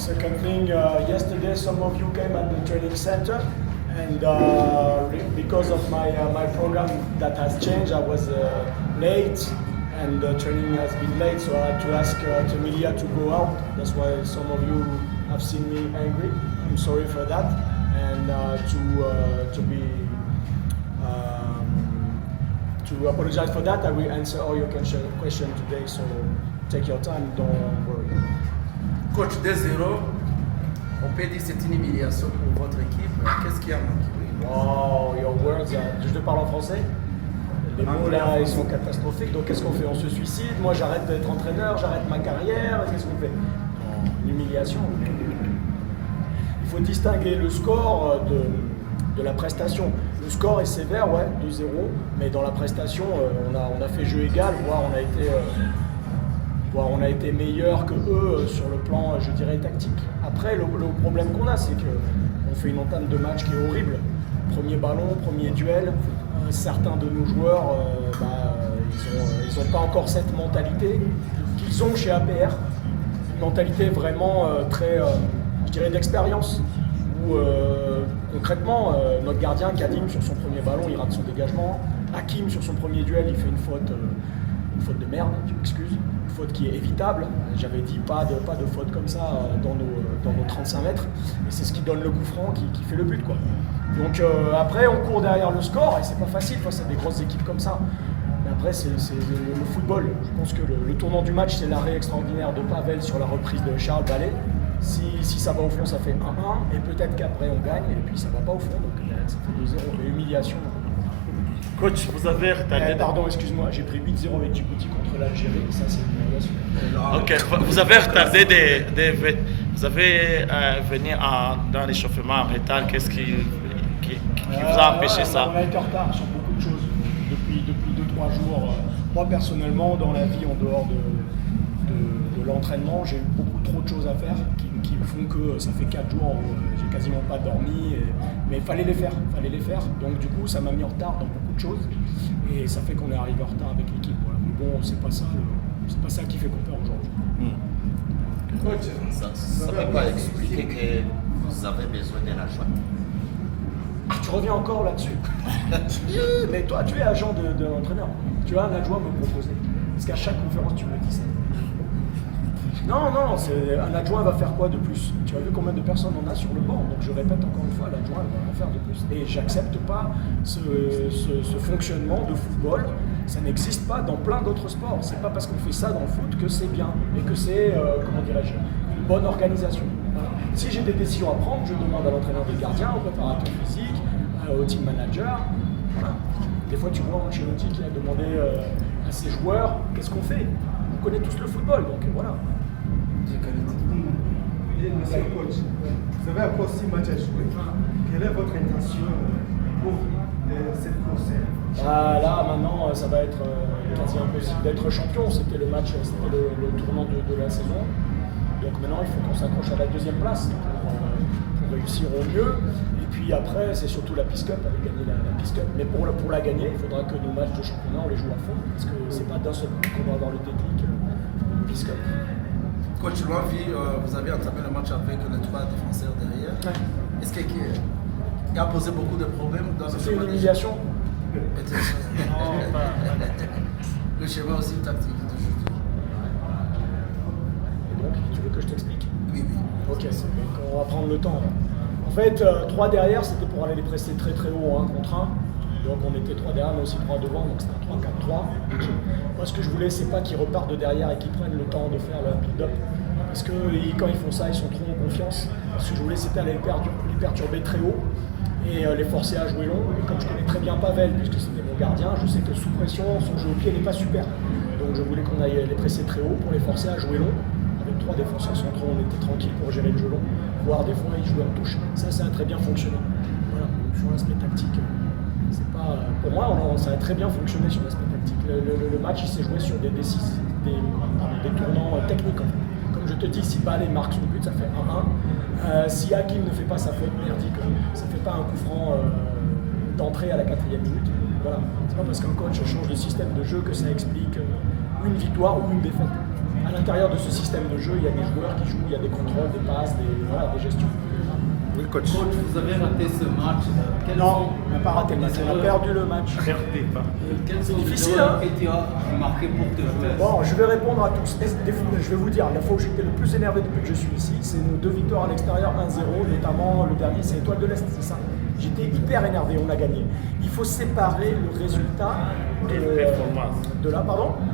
Second thing, yesterday some of you came at the training center, and because of my program that has changed, I was late, and the training has been late, so I had to ask Emilia to go out. That's why some of you have seen me angry. I'm sorry for that, and to apologize for that, I will answer all your questions today. So take your time, don't worry. Coach, 2-0, on peut dire que c'est une humiliation pour votre équipe. Qu'est-ce qui a manqué? Oh, your words, je te parle en français. Les mots là, ils sont catastrophiques. Donc qu'est-ce qu'on fait? On se suicide? Moi, j'arrête d'être entraîneur, j'arrête ma carrière. Qu'est-ce qu'on fait? Une humiliation. Il faut distinguer le score de la prestation. Le score est sévère, ouais, 2-0, mais dans la prestation, on a fait jeu égal, voire on a été meilleur que eux sur le plan, je dirais, tactique. Après, le problème qu'on a, c'est qu'on fait une entame de match qui est horrible. Premier ballon, premier duel. Certains de nos joueurs, ils n'ont pas encore cette mentalité qu'ils ont chez APR. Une mentalité vraiment très, je dirais, d'expérience. Où concrètement, notre gardien, Kadim, sur son premier ballon, il rate son dégagement. Hakim, sur son premier duel, il fait une faute de merde, tu m'excuses. Une faute qui est évitable. J'avais dit pas de faute comme ça dans nos 35 mètres. Et c'est ce qui donne le coup franc qui fait le but, quoi. Donc après, on court derrière le score et c'est pas facile face à des grosses équipes comme ça. Mais après, c'est le football. Je pense que le tournant du match, c'est l'arrêt extraordinaire de Pavel sur la reprise de Charles Ballet. Si ça va au fond, ça fait 1-1, et peut-être qu'après on gagne, et puis ça va pas au fond, donc ça fait 2-0, mais humiliation. Coach, vous avez retardé... Pardon, excuse-moi, j'ai pris 8-0 avec Djibouti contre l'Algérie, ça c'est une humiliation. Ok, vous avez retardé vous avez venu dans l'échauffement en retard, qu'est-ce qui vous a empêché ça? On a été en retard sur beaucoup de choses depuis 2-3 jours. Moi personnellement, dans la vie en dehors de l'entraînement, j'ai eu beaucoup trop de choses à faire qui font que ça fait 4 jours où j'ai quasiment pas dormi, mais il fallait les faire. Donc du coup, ça m'a mis en retard dans beaucoup de choses et ça fait qu'on est arrivé en retard avec l'équipe. Voilà. Mais bon, c'est pas ça qui fait qu'on perd aujourd'hui. Coach, ça ne peut pas expliquer que vous avez besoin de l'argent. Tu reviens encore là-dessus. Mais toi, tu es agent de l'entraîneur. Tu as un adjoint à me proposer. Parce qu'à chaque conférence, tu me dis ça. Non, un adjoint va faire quoi de plus? Tu as vu combien de personnes on a sur le banc, donc je répète encore une fois, l'adjoint va rien faire de plus. Et j'accepte pas ce fonctionnement de football, ça n'existe pas dans plein d'autres sports. C'est pas parce qu'on fait ça dans le foot que c'est bien et que c'est, comment dirais-je, une bonne organisation. Voilà. Si j'ai des décisions à prendre, je demande à l'entraîneur des gardiens, au préparateur physique, au team manager. Voilà. Des fois tu vois Ancelotti qui a demandé à ses joueurs, qu'est-ce qu'on fait? On connaît tous le football, donc voilà. Monsieur le coach, vous avez encore 6 matchs à jouer. Quelle est votre intention pour cette course? Là, maintenant, ça va être quasi impossible d'être champion. C'était le tournant de la saison. Donc maintenant, il faut qu'on s'accroche à la deuxième place pour réussir au mieux. Et puis après, c'est surtout la Peace Cup, aller gagner la Peace Cup. Mais pour la gagner, il faudra que nos matchs de championnat, on les joue à fond. Parce que c'est pas d'un seul coup qu'on va avoir le technique Peace Cup. Coach Loinvi, vous avez entamé le match avec les 3 défenseurs derrière. Ouais. Est-ce qu'il a posé beaucoup de problèmes dans ce C'est une humiliation. Le schéma aussi tactique de jeu. Et donc, tu veux que je t'explique? Oui. Ok, donc on va prendre le temps. En fait, 3 derrière, c'était pour aller les presser très très haut 1 contre 1. Donc on était 3 derrière, mais aussi 3 devant, donc c'était un 3-4-3. Moi, ce que je voulais, c'est pas qu'ils repartent de derrière et qu'ils prennent le temps de faire le build-up. Parce que quand ils font ça, ils sont trop en confiance. Ce que je voulais, c'était aller les perturber très haut et les forcer à jouer long. Et comme je connais très bien Pavel, puisque c'était mon gardien, je sais que sous pression, son jeu au pied n'est pas super. Donc je voulais qu'on aille les presser très haut pour les forcer à jouer long. Avec 3 défenseurs centraux, on était tranquille pour gérer le jeu long. Voire des fois, ils jouaient en touche. Ça a très bien fonctionné. Voilà, sur l'aspect tactique. Pour moi, ça a très bien fonctionné sur l'aspect tactique. Le match, il s'est joué sur des tournants techniques. Comme je te dis, si Balé marque son but, ça fait 1-1. Si Hakim ne fait pas sa faute merdique, ça ne fait pas un coup franc d'entrée à la 4e minute. Voilà. C'est pas parce qu'un coach change de système de jeu que ça explique une victoire ou une défaite. À l'intérieur de ce système de jeu, il y a des joueurs qui jouent, il y a des contrôles, des passes, des gestions. Oui, coach. Coach, vous avez raté ce match. Non, on n'a pas raté le match, on a perdu le match. Quels C'est sont les difficile, erreurs hein. que tu as marquées pour tes joueurs? Bon, je vais répondre à tous. Je vais vous dire, la fois où j'étais le plus énervé depuis que je suis ici, c'est nos 2 victoires à l'extérieur, 1-0, notamment le dernier, c'est Étoile de l'Est, c'est ça. J'étais hyper énervé, on a gagné. Il faut séparer le résultat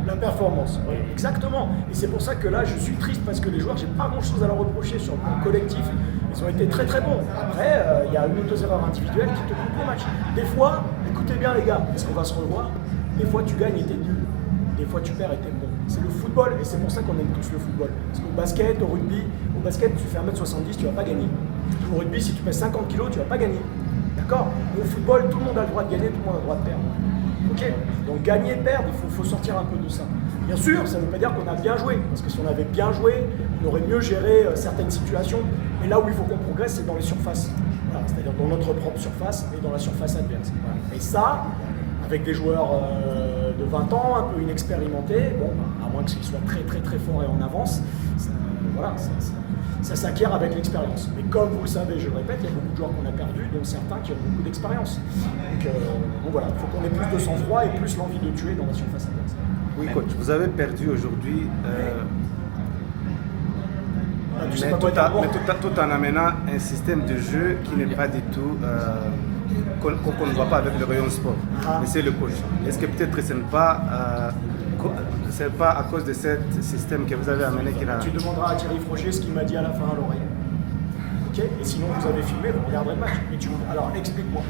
la performance. Oui. Exactement. Et c'est pour ça que là, je suis triste parce que les joueurs, j'ai pas grand-chose à leur reprocher sur le plan collectif. Ils ont été très très bons. Après, il y a une ou deux erreurs individuelles qui te coupent le match. Des fois, écoutez bien les gars, parce qu'on va se revoir, des fois tu gagnes et t'es nul. Des fois tu perds et t'es bon. C'est le football et c'est pour ça qu'on aime tous le football. Parce qu'au basket, au rugby, tu fais 1m70, tu vas pas gagner. Au rugby, si tu pèses 50 kg, tu vas pas gagner. D'accord? Au football, tout le monde a le droit de gagner, tout le monde a le droit de perdre. Ok? Donc gagner et perdre, il faut sortir un peu de ça. Bien sûr, ça ne veut pas dire qu'on a bien joué, parce que si on avait bien joué, on aurait mieux géré certaines situations. Mais là où il faut qu'on progresse, c'est dans les surfaces. Voilà, c'est-à-dire dans notre propre surface et dans la surface adverse. Voilà. Et ça, avec des joueurs de 20 ans, un peu inexpérimentés, bon, à moins qu'ils soient très très très forts et en avance, ça s'acquiert avec l'expérience. Mais comme vous le savez, je le répète, il y a beaucoup de joueurs qu'on a perdus, dont certains qui ont beaucoup d'expérience. Donc voilà, il faut qu'on ait plus de sang-froid et plus l'envie de tuer dans la surface adverse. Oui, coach, vous avez perdu aujourd'hui, tout en amenant un système de jeu qui n'est pas du tout, qu'on ne voit pas avec le rayon sport. Mais c'est le coach. Est-ce que peut-être ce n'est pas, à cause de ce système que vous avez amené qu'il a... Tu demanderas à Thierry Froger ce qu'il m'a dit à la fin à l'oreille. Ok? Et sinon, vous avez filmé, vous regarderez le match. Alors, explique-moi.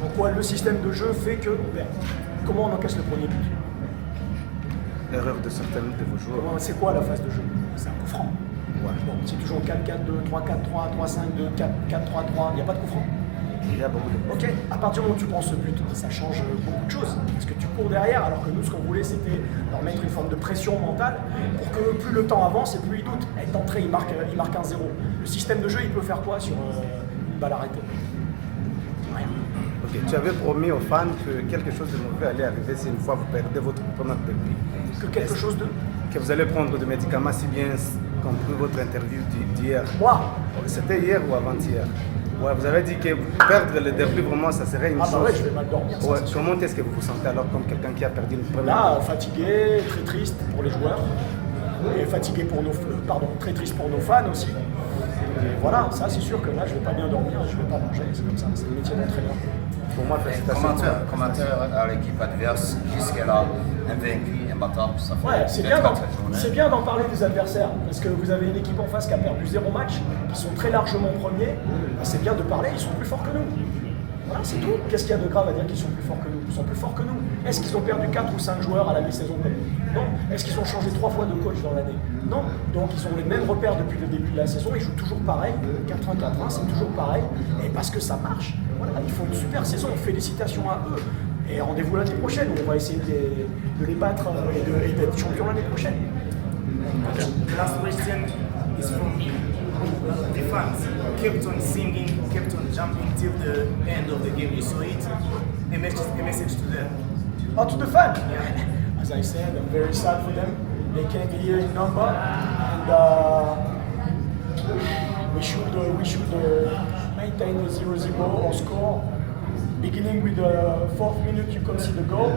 Pourquoi le système de jeu fait qu'on perd? Comment on encaisse le premier but? Erreur de certains de vos joueurs. C'est quoi la phase de jeu? C'est un coup franc. Ouais. Bon, si tu joues en 4-4-2, 3-4-3, 3-5-2, 4-4-3-3, il n'y a pas de coup franc. Il y a beaucoup de... Ok, à partir du moment où tu prends ce but, ça change beaucoup de choses. Parce que tu cours derrière, alors que nous, ce qu'on voulait, c'était leur mettre une forme de pression mentale pour que plus le temps avance et plus ils doutent. Et d'entrée, il marque 1-0. Le système de jeu, il peut faire quoi sur une balle arrêtée? Rien. Ok, tu avais promis aux fans que quelque chose de mauvais allait arriver si une fois vous perdez votre première derby. Que quelque chose de... Que vous allez prendre des médicaments si bien compris votre interview d'hier. Moi? C'était hier ou avant-hier? Ouais, vous avez dit que perdre le derby, vraiment, ça serait une chose. Ah bah ouais, je vais mal dormir. Ouais, comment est-ce que vous vous sentez alors comme quelqu'un qui a perdu une première? Là, fatigué, très triste pour les joueurs. Et fatigué pour très triste pour nos fans aussi. Et voilà, ça c'est sûr que là, je vais pas bien dormir, je vais pas manger, c'est comme ça, c'est le métier d'entraîneur. Pour moi, félicitations. Commentaire à l'équipe adverse, jusqu'à-là, invaincu, imbattable, ça fait Ouais, c'est bien d'en parler des adversaires, parce que vous avez une équipe en face qui a perdu 0 match, qui sont très largement premiers, c'est bien de parler, ils sont plus forts que nous. Voilà, c'est tout. Qu'est-ce qu'il y a de grave à dire qu'ils sont plus forts que nous? Ils sont plus forts que nous. Est-ce qu'ils ont perdu 4 ou 5 joueurs à la mi-saison comme nous? Non. Est-ce qu'ils ont changé 3 fois de coach dans l'année? Non. Donc ils ont les mêmes repères depuis le début de la saison, ils jouent toujours pareil, 4-1-4-1, c'est toujours pareil, et parce que ça marche, voilà, ils font une super saison, félicitations à eux. Et rendez-vous l'année prochaine, où on va essayer de les battre et d'être champions l'année prochaine. The last question is from me. The fans kept on singing, kept on jumping till the end of the game. You saw it. A message to them. Oh, to the fans? As I said, I'm very sad for them. They came here in number, and we should maintain the 0-0 or score. Beginning with the 4th minute, you can see the goal.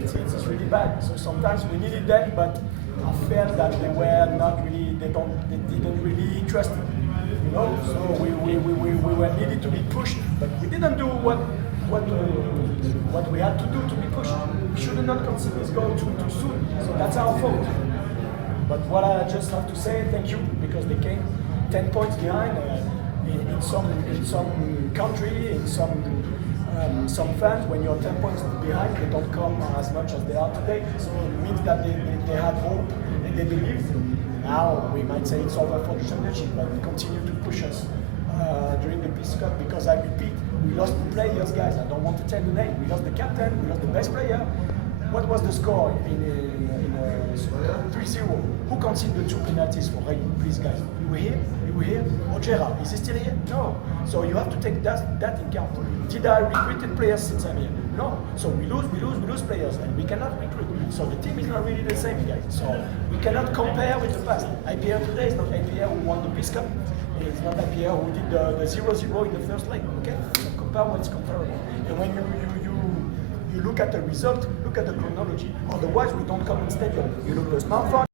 It's really bad. So sometimes we needed them, but I felt that they didn't really trust it. You know, so we were needed to be pushed, but we didn't do what we had to do to be pushed. We should not concede this goal too soon. So that's our fault. But what I just have to say, thank you, because they came 10 points behind in some country, in some fans, when you're 10 points behind, they don't come as much as they are today. So it means that they had hope and they believe. Now we might say it's over for the championship, but they continue to push us during the Peace Cup, because I repeat, we lost players, guys. I don't want to tell the name. We lost the captain, we lost the best player. What was the score in 3-0? Who conceded the 2 penalties for Reading? Please, guys. You were here? You were here? Ojera, is he still here? No. So you have to take that in count. Did I recruit players since I'm here? No. So we lose players, and we cannot recruit. So the team is not really the same, guys. So we cannot compare with the past. IPR today is not IPR who won the Peace Cup. It's not IPR who did the 0-0 in the first leg. Okay? So compare what's comparable. And when you look at the result, look at the chronology. Otherwise, we don't come in stadium. You look at the smartphone.